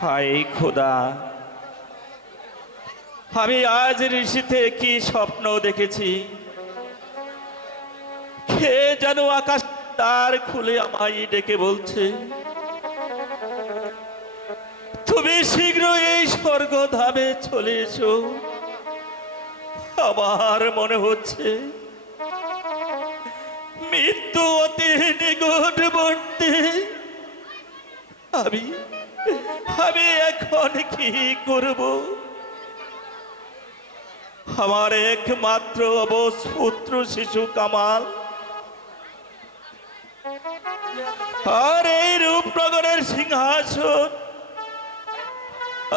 হায় খোদা, আমি আজ ঋষিতে কি স্বপ্ন দেখেছি। কে যেন আকাশ তার খুলে আমায় ডেকে বলছে, তুমি শীঘ্র এই স্বর্গধামে চলে এসো। আমার মনে হচ্ছে মৃত্যু অতি নিকটবর্তী। আমি এখন কি করব? আমার একমাত্র অবশ পুত্র শিশু কামাল আর এই রূপনগরের সিংহাসন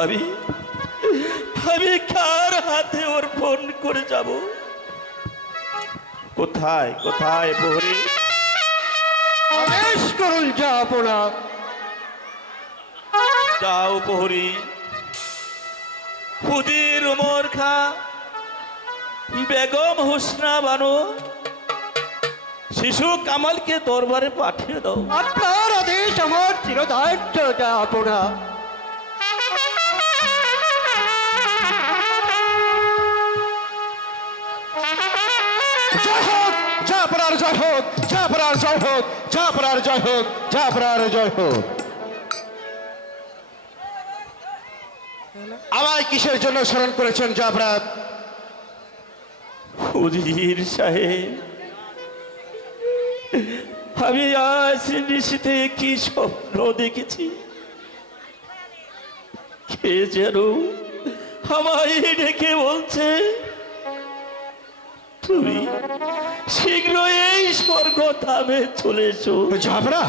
আমি কার হাতে অর্পণ করে যাব? কোথায় কোথায় প্রহরী? আদেশ করুন জাহাপনা। যাও প্রহরী, খুদির উমর খা, বেগম হোসনা বানু, শিশু কামালকে দরবারে পাঠিয়ে দাও। আপনার আদেশ আমার চিরদায়িত্ব জাহাপনা। জয় হোক জাহাপনার জয় হোক, জাহাপনার জয় হোক, জাহাপনার জয় হোক, জাহাপনার জয় হোক। আমায় কিসের জন্য স্মরণ করেছেন জাহাপনা? হুজুর সাহেব, আমি আজ নিশীথে কি স্বপ্ন দেখেছি। কে যেন আমায় ডেকে বলছে, তুমি শীঘ্র এই স্বর্গধামে চলে এসো। জাহাপনা,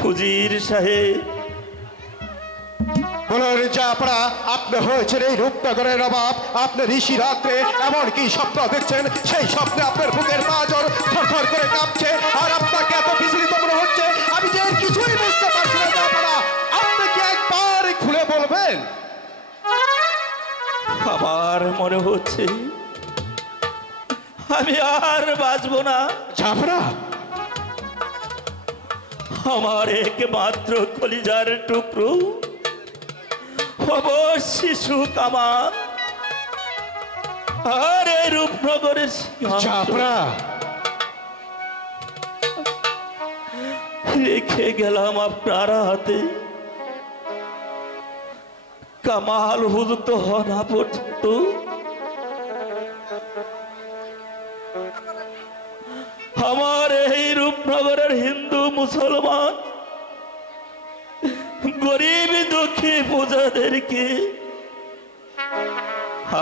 হুজুর সাহেব, বলুন জাহাপনা, আপনি হয়েছেন এই রূপনগরের নবাব। আপনি ঋষি রাত্রে এমন কি স্বপ্ন দেখছেন, সেই স্বপ্নে আপনার বুকের পাঁজর থরথর করে কাঁপছে আর আপনাকে এত বিচলিত মনে হচ্ছে, আমি যে কিছুই বুঝতে পারছি না। জাহাপনা, আপনি কি একবার খুলে বলবেন? আমার মনে হচ্ছে আমি আর বাঁচবো না। জাহাপনা, আমার একমাত্র কলিজার টুকরো শিশু কামাল আর এই রূপনগরের জাহাপনা, রেখে গেলাম আপনার হাতে। কামাল হুজুর হওয়া পর্যন্ত আমার এই রূপনগরের হিন্দু মুসলমান গরিব দুঃখী প্রজাদেরকে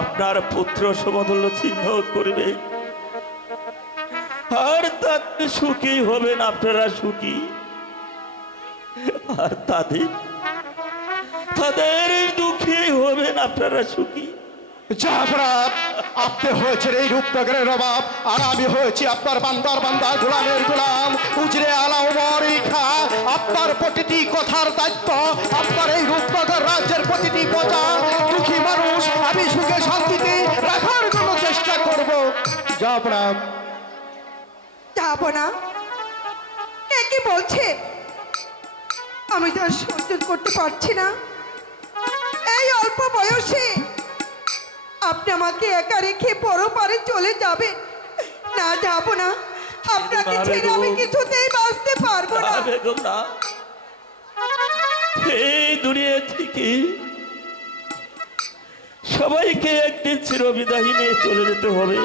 আপনার পুত্র সমতুল্য চিহ্ন করবে আর তাতে সুখী হবেন আপনারা, সুখী। আর তাদের দুঃখী হবেন আপনারা, সুখী। জাহাপনা, আপনি হয়েছেন এই রূপনগরের নবাব আর আমি হয়েছি আপনার বান্দার বান্দা, গোলামের গোলাম, উজরে আলা ওমরি খা। আপনার প্রতিটি কথার দায়িত্ব, আপনার এই রূপনগর রাজ্যের প্রতিটি প্রজা দুঃখী মানুষ আমি সুখে শান্তিতে রাখার জন্য চেষ্টা করব। জাহাপনা, যাবো না। কে কি বলছে? আমি তো আর সহ্য করতে পারছি না। এই অল্প বয়সে আপনি আমাকে একা রেখে পরপারে চলে যাবেন। না, যাবো না। আপনাকে ছেড়ে আমি কিছুতেই বাঁচতে পারবো না। বেগম না, এই দুনিয়া থেকে সবাইকে একদিন চিরবিদায়ী নিয়ে চলে যেতে হবে।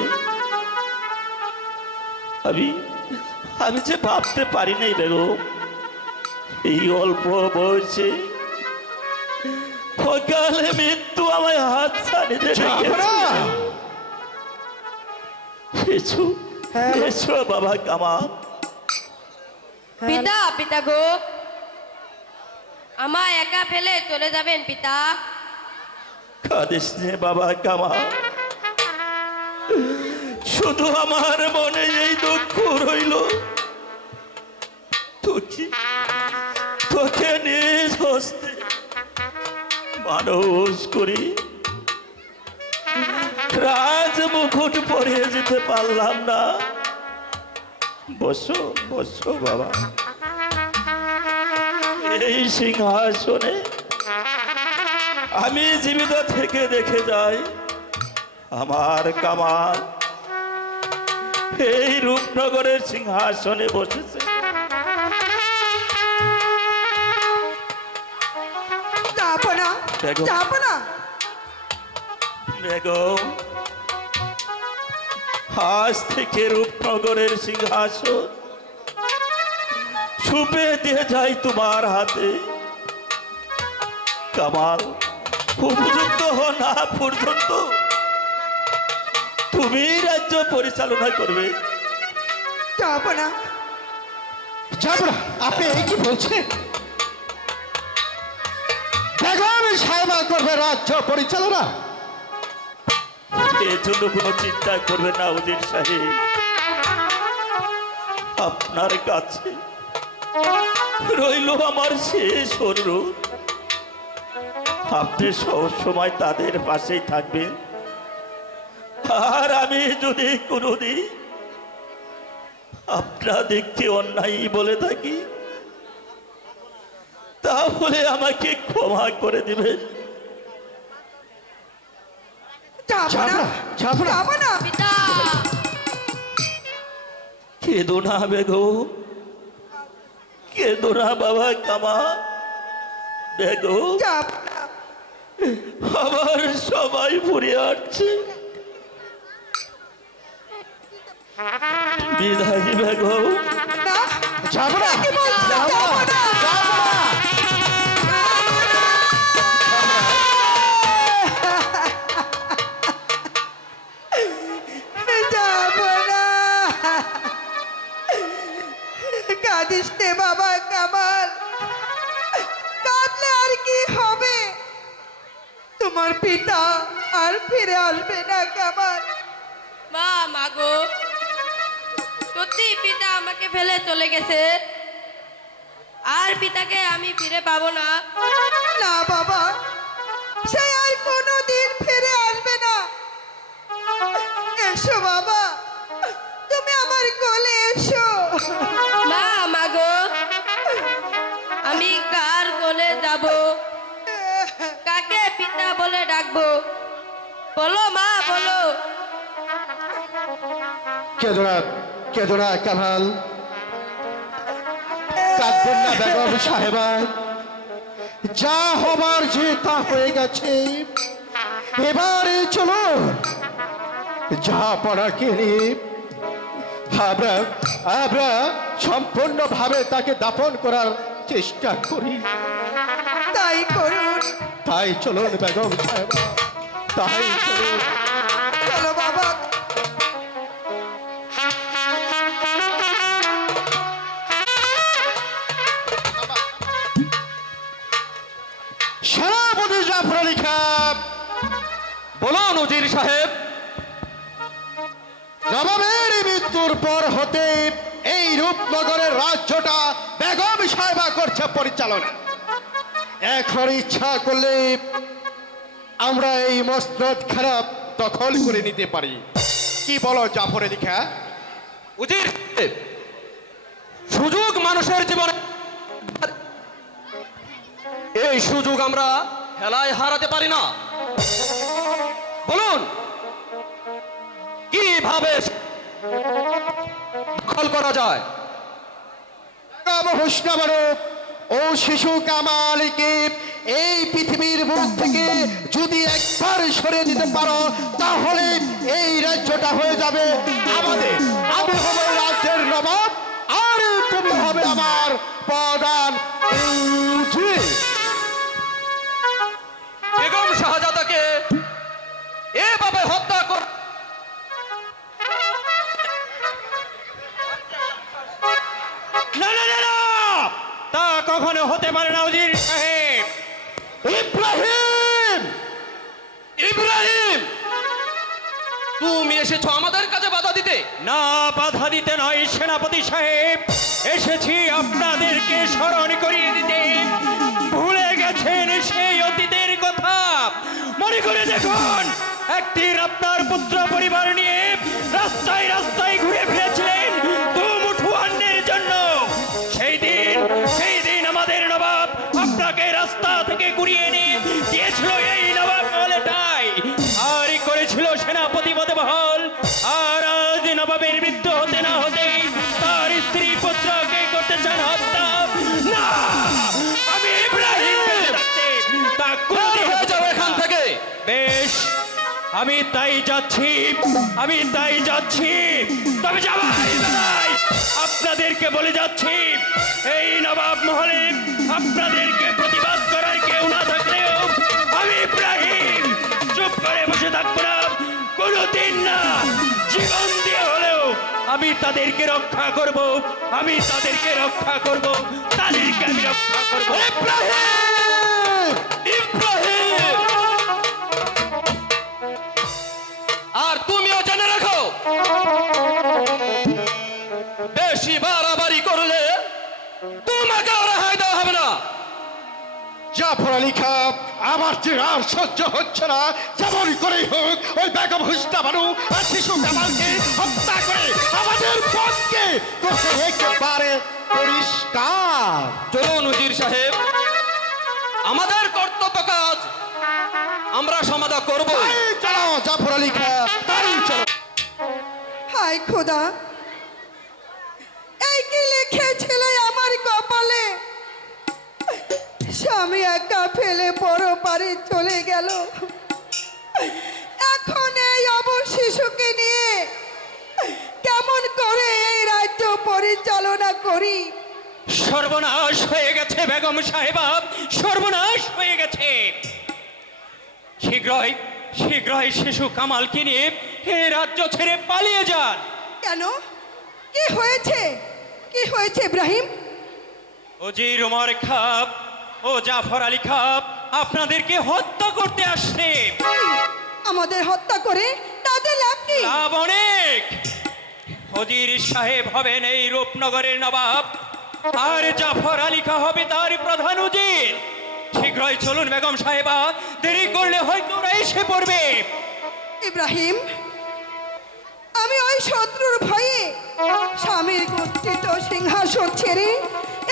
আমি যে ভাবতে পারি নাই বেগম, এই অল্প বয়সে সকালে মৃত্যু আমায় হাত ছাড়িয়ে এসো বাবা কামাল। পিতা, পিতা গো, আমায় একা ফেলে চলে যাবেন পিতা? কাঁদিস নে বাবা কামাল, শুধু আমার মনে এই দুঃখ রইল, তোকে নিজ হস্তে মানুষ করি রাজ মুকুট পরিয়ে যেতে পারলাম না। বসো বসো বাবা, এই সিংহাসনে আমি জীবিত থেকে দেখে যাই আমার কামাল এই রূপনগরের সিংহাসনে বসেছে। যাবো না, বেগম। যাবো না। বেগম, আজ থেকে রূপনগরের সিংহাসন সুপে দিয়ে যাই তোমার হাতে। কামাল উপযুক্ত না পর্যন্ত তুমি রাজ্য পরিচালনা করবে। যাবো না। যাব না। আপনি এই কি বলছেন? বেগম সাহেবা করবে রাজ্য পরিচালনা? এর জন্য কোনো চিন্তা করবে না উজির সাহেব। আপনার কাছে রইল আমার শেষ অনুরোধ, আপনি সব সময় তাদের পাশেই থাকবেন। আর আমি যদি কোনোদিন আপনাদেরকে অন্যায় বলে থাকি তাহলে আমাকে ক্ষমা করে দিবেন। যাবো না, যাব না। যাবো না। পিতা কেঁদো না বেগম, কেঁদো না বাবা কামাল। বেগম, যাবো না। আবার সবাই ফুরিয়ে আসছে। বিদায় বেগম। না, যাব না। কি বলছো? যাব না। যাবো না। যাব না। যাবো না। কাঁদিস নে বাবা কামাল, কাঁদলে আর কি হবে? তোমার পিতা আর ফিরে আসবে না কামাল। মা মাগো, সত্যি পিতা আমাকে ফেলে চলে গেছে, আর পিতাকে আমি ফিরে পাবো না। না বাবা, সে আর কোনোদিন ফিরে আসবে না। এসো বাবা, তুমি আমার কোলে এসো। মা মাগো, আমি কার কোলে যাব, কাকে পিতা বলে ডাকবো? বলো মা, বলো। কেঁদো না কামাল, কাঁদবেন না বেগম সাহেবা। যা হবার যে তা হয়ে গেছে, এবারে চলো যা পড়াকে নিয়ে আমরা সম্পূর্ণভাবে তাকে দাফন করার চেষ্টা করি। তাই করুন। তাই চলুন বেগম সাহেবা, তাই চলুন। চলো বাবা। সেনাপতি জাফর আলী খান, বলুন উজির সাহেব। নবাবের মৃত্যুর পর হতে এই রূপনগরের রাজ্যটা বেগম সাহেবা করছে পরিচালনা। এখন ইচ্ছা করলে আমরা এই মসনদ খারাপ দখল করে নিতে পারি। কি বলো জাফর আলী খান? উজির সাহেব, সুযোগ মানুষের জীবনে, এই সুযোগ আমরা হেলায় হারাতে পারি না। বলুন কিভাবে দখল করা যায়? হোসনাবারক ও শিশু কামালকে এই পৃথিবীর মুখ থেকে যদি একবার সরিয়ে দিতে পারো তাহলে এই রাজ্যটা হয়ে যাবে আমাদের। আমি হব রাজ্যের নবাব আর তুমি হবে আমার প্রধান উজির। বেগম শাহজাদাকে এভাবে হত্যা কর, না না না না, তা কখনো হতে পারে না উজির সাহেব। ইব্রাহিম, ইব্রাহিম, তুমি এসেছো আমাদের কাছে বাধা দিতে? না, বাধা দিতে নয় সেনাপতি সাহেব, এসেছি আপনাদেরকে স্মরণ করিয়ে দিতে। ভুলে গেছেন সেই অতীতের কথা? মনে করে দেখুন, একদিন আপনার পুত্র পরিবার নিয়ে রাস্তায় রাস্তায় ঘুরে ফিরেছিলেন দুমুঠো অন্নের জন্য। সেই দিন আমাদের নবাব আপনাকে রাস্তা থেকে ঘুরিয়ে এনে দিয়েছিল এই নবাব মহলেটাই, আর করেছিল সেনাপতি মহল। আর আজ নবাবের মৃত্যু হতে না হতে তার স্ত্রী পুত্রকে করতে চান হত্যা। না, আমি ইব্রাহিম বেঁচে থাকতে তা কোনোদিন হয়ে যাও এখান থেকে। বেশ, আমি তাই যাচ্ছি। তবে যাবাই বেলায় আপনাদেরকে বলে যাচ্ছি, এই নবাব মহলে আপনাদেরকে প্রতিবাদ করার কেউ না থাকলেও আমি ইব্রাহিম চুপ করে বসে থাকবো না, কোনোদিন না। জীবন দিয়ে হলেও আমি তাদেরকে রক্ষা করব, তাদেরকে আমি রক্ষা করব। ইব্রাহিম! আর তুমিও জেনে রাখো, বেশি বাড়াবাড়ি করলে তোমাকে রেহাই দেওয়া হবে না। জাফর আলী খাঁ, আমার যে আর সহ্য হচ্ছে না, যেমন করেই হোক ওই বেগম হুসনা বানু আর শিশু কামালকে হত্যা করে আমাদের পথকে করতে একেবারে পরিষ্কার। চলুন উজির সাহেব, আমাদের কর্তব্য কাজ আমরা সমাধা করব। তাই চলো জাফর আলী খাঁ, তাই চলো। হায় খোদা, এই কি লিখেছিলে আমার কপালে? স্বামী একা ফেলে বড় পারে চলে গেল, এখন এই অবশ শিশুকে নিয়ে কেমন করে এই রাজ্য পরিচালনা করি? সর্বনাশ হয়ে গেছে বেগম সাহেবা, সর্বনাশ হয়ে গেছে। শীঘ্রই শিশু কামালকে নিয়ে এই রাজ্য ছেড়ে পালিয়ে যান। কেন? কি হয়েছে ইব্রাহিম? উজির উমর খাপ ও জাফর আলী খাপ আপনাদেরকে হত্যা করতে আসছে। আমাদের হত্যা করে তাদের লাভ কি? লাভ অনেক। উজির সাহেব হবেন এই রূপনগরের নবাব, আর জাফর আলী খাঁ হবে তার প্রধান উজির। শীঘ্রই চলুন বেগম সাহেবা, দেরি করলে হয়তো ওরা এসে পড়বে। ইব্রাহিম, আমি ওই শত্রুর ভয়ে স্বামীর গচ্ছিত সিংহাসন ছেড়ে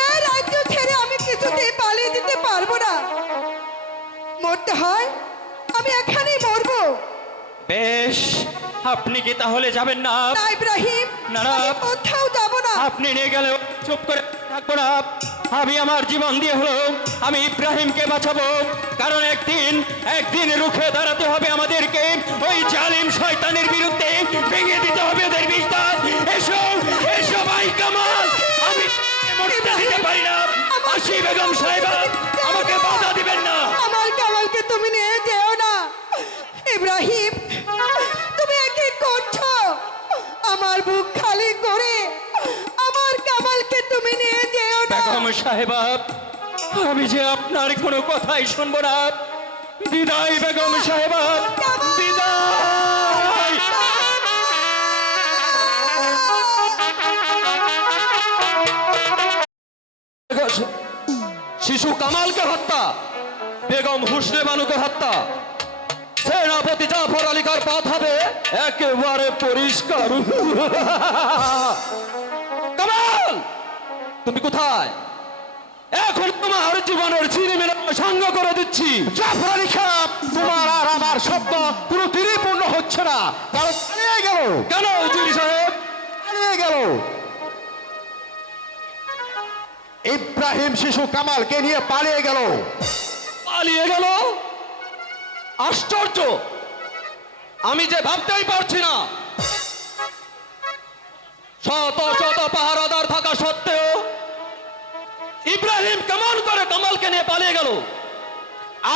এই রাজ্য ছেড়ে আমি কিছুতেই পালিয়ে যেতে পারবো না। মরতে হয় আমি এখানেই মরবো। বেশ, আপনি কি তাহলে যাবেন না? না ইব্রাহিম, না, না। আমি কোথাও যাব না। আপনি নিয়ে গেলেও চুপ করে থাকবো না। আমি আমার জীবন দিয়ে হলো আমি ইব্রাহিমকে বাঁচাবো, কারণ একদিন রুখে দাঁড়াতে হবে আমাদেরকে। ওই জালিম শয়তানের বিরুদ্ধে ভেঙে দিতে হবে ওদের বিশ্বাস। এসো ভাই কামাল, আমি মরতে দিতে পারি না। আসি বেগম সাহেবা, আমাকে বাধা দিবেন না। আমার কামালকে তুমি নিয়ে যেও না। ইব্রাহিম, তুমি কি করছো? আমার বুক খালি করে আমার কামালকে তুমি নিয়ে যেও না। বেগম সাহেবা, আমি যে আপনার কোনো কথাই শুনবো না। বিদায় বেগম সাহেবা, বিদায়। শিশু কামালকে হত্যা, বেগম হুসনে বানুকে হত্যা, সেনাপতি জাফর আলী খাঁর পথ হবে একেবারে পরিষ্কার। কামাল, তুমি কোথায়? এখন তোমার জীবনের চিনিমেলা সঙ্গ করে দিচ্ছি। জাফর আলী খাঁ, তোমার আর আমার শব্দ কোনো দিনই পূর্ণ হচ্ছে না, কারণ পালিয়ে গেল। কেন উজির সাহেব? পালিয়ে গেল। ইব্রাহিম শিশু কামালকে নিয়ে পালিয়ে গেল। পালিয়ে গেল? আশ্চর্য, আমি যে ভাবতেই পারছি না। শত শত পাহারাদার থাকা সত্ত্বেও ইব্রাহিম কেমন করে কামালকে নিয়ে পালিয়ে গেল?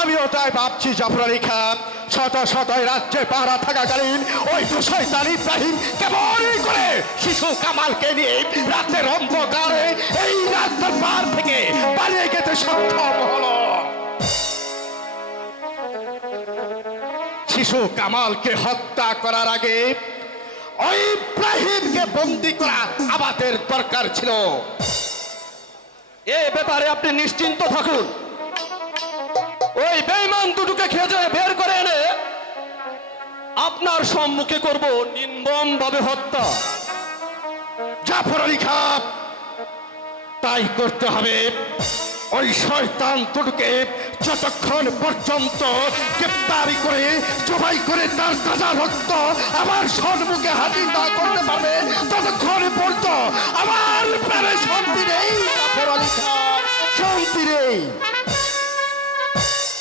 আমিও তাই ভাবছি জাফর আলী খাঁ, শত শত রাজ্যে পাহারা থাকাকালীন ওই দুঃশয়তান ইব্রাহিম কেমন করে শিশু কামালকে নিয়ে রাতের অন্ধকারে এই রাস্তার পার থেকে পালিয়ে যেতে সক্ষম হলো। শিশু কামালকে হত্যা করার আগে ওই ইব্রাহিমকে বন্দী করা আমাদের দরকার ছিল। এ ব্যাপারে আপনি নিশ্চিন্ত থাকুন। ওই বেঈমান দুটোকে খেজে বের করে এনে আপনার সম্মুখে করব নির্মম ভাবে হত্যা। জাফর আলী খাঁ, তাই করতে হবে। ওই শয়তান দুটোকে যতক্ষণ পর্যন্ত গ্রেপ্তারি করে জবাই করে তার তাজা রক্ত আমার সম্মুখে হাজির না করতে পারবে ততক্ষণ পর্যন্ত আমার প্রাণে শান্তি নেই। জাফর আলী খাঁ, শান্তি নেই।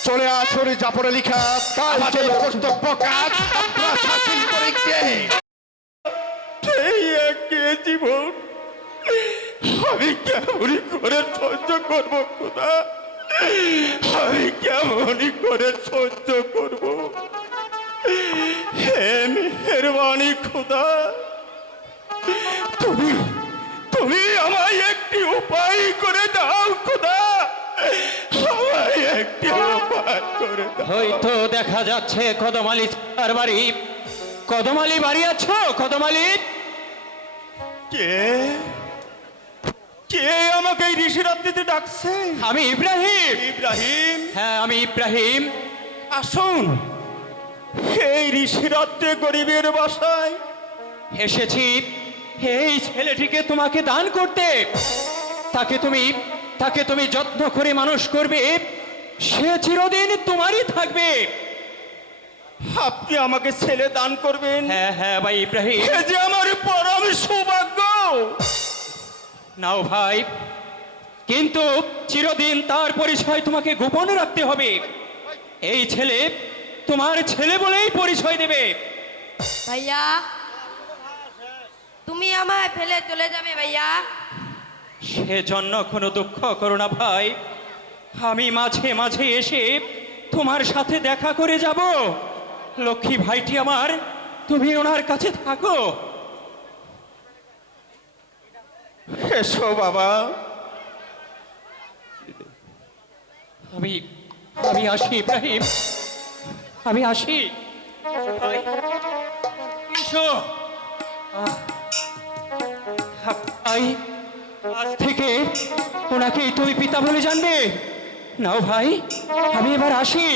চলে আসুন জাফর আলী খাঁ, আমাদের কর্তব্য কাজ আপনারা শাসন করে কে এই একে জীবন আমি কেমনই করে সহ্য করবো খোদা, আমি কেমনই করে সহ্য করব। হে মেহেরবানি খোদা, তুমি তুমি আমায় একটি উপায় করে দাও খোদা, আমায় একটি উপায় করে দাও। হয়তো দেখা যাচ্ছে কদম আলী তার বাড়ি। কদম আলী বাড়ি আছো? কদম আলী, কে কে আমাকে এই ঋষি রাত্রিতে ডাকছে? আমি ইব্রাহিম। ইব্রাহিম, হ্যাঁ, আমি ইব্রাহিম। আসুন এই ঋষি রাত্রে গরিবের বাসায়। এসেছি এই ছেলেটিকে তোমাকে দান করতে। তাকে তুমি যত্ন করে মানুষ করবে, সে চিরদিন তোমারই থাকবে। আপনি আমাকে ছেলে দান করবেন? হ্যাঁ হ্যাঁ ভাই ইব্রাহিম। এ যে আমার পরম সৌভাগ্য। নাও ভাই, কিন্তু চিরদিন তার পরিচয় তোমাকে গোপন রাখতে হবে। এই ছেলে তোমার ছেলে বলেই পরিচয় দেবে। ভাইয়া, তুমি আমায় ফেলে চলে যাবে ভাইয়া? সেজন্য কোনো দুঃখ করো না ভাই, আমি মাঝে মাঝে এসে তোমার সাথে দেখা করে যাব। লক্ষ্মী ভাইটি আমার, তুমি ওনার কাছে থাকো। এসো বাবা। আমি আসি ইব্রাহিম, আমি আসি। ভাই, এসো। ভাই, আজ থেকে ওনাকে তুমি পিতা বলে জানবে। নাও ভাই, আমি এবার আসি।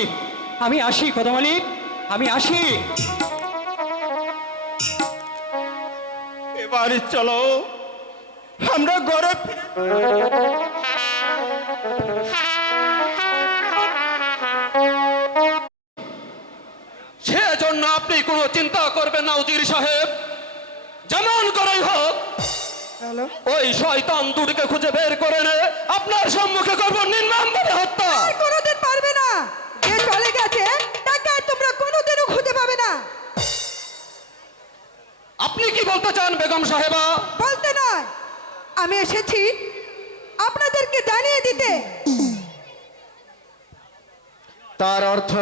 আমি আসি কদম আলী, আমি আসি। এবারে চলো আমরা ঘরে সেজন্য আপনি কোনো চিন্তা করবেন না উজির সাহেব। যেমন করেই হোক ওই শয়তান দুটিকে খুঁজে বের করে এনে আপনার সম্মুখে করবো নির্মম ভাবে হত্যা। আর কোনোদিন পারবে না। যে চলে গেছে তাকে আর তোমরা কোনোদিনও খুঁজে পাবে না। আপনি কি বলতে চান বেগম সাহেবা? বলতে নয়, আমি এসেছি আপনাদেরকে জানিয়ে দিতে। তার অর্থ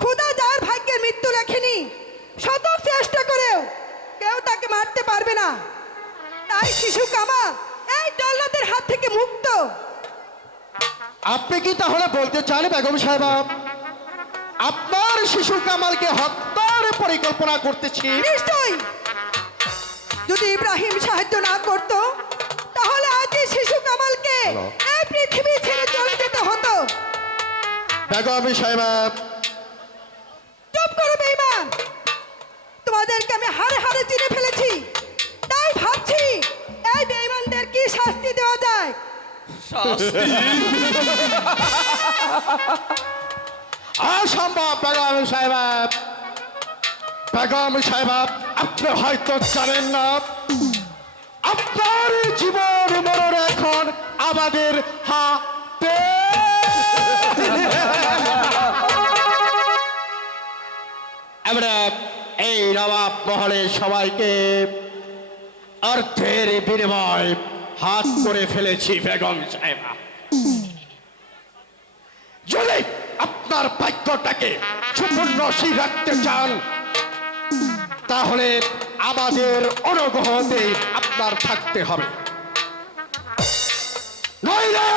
খোদা যার ভাগ্যের মৃত্যু লেখেনি, শত চেষ্টা করেও কেউ তাকে মারতে পারবে না। তাই শিশু কামা এই জল্লাদের হাত থেকে মুক্ত। আপনি কি তাহলে বলতে চান বেগম সাহেবা আপনার শিশু কামালকে হত্যার পরিকল্পনা করতেছি? নিশ্চয়ই, যদি ইব্রাহিম সাহায্য না করত তাহলে আজই শিশু কামালকে এই পৃথিবী ছেড়ে চলে যেতে হতো। বেগম সাহেবা, চুপ করো বেঈমান। তোমাদেরকে আমি হাড়ে হাড়ে চিনে ফেলেছি, তাই ভাবছি এই বেঈমানদের কি শাস্তি দেওয়া যায়। অসম্ভব বেগম সাহেবা। বেগম সাহেবা, আপনি হয়তো জানেন না আপনার জীবন মরণ এখন আমাদের হাতে। আমরা এই নবাব মহলে সবাইকে অর্থের বিনিময় হাত করে ফেলেছি বেগম সাহেবা। যদি আপনার ভাগ্যটাকে সুপর্ণশীল রাখতে চান তাহলে আমাদের অনুগ্রহতে আপনার থাকতে হবে, নইলে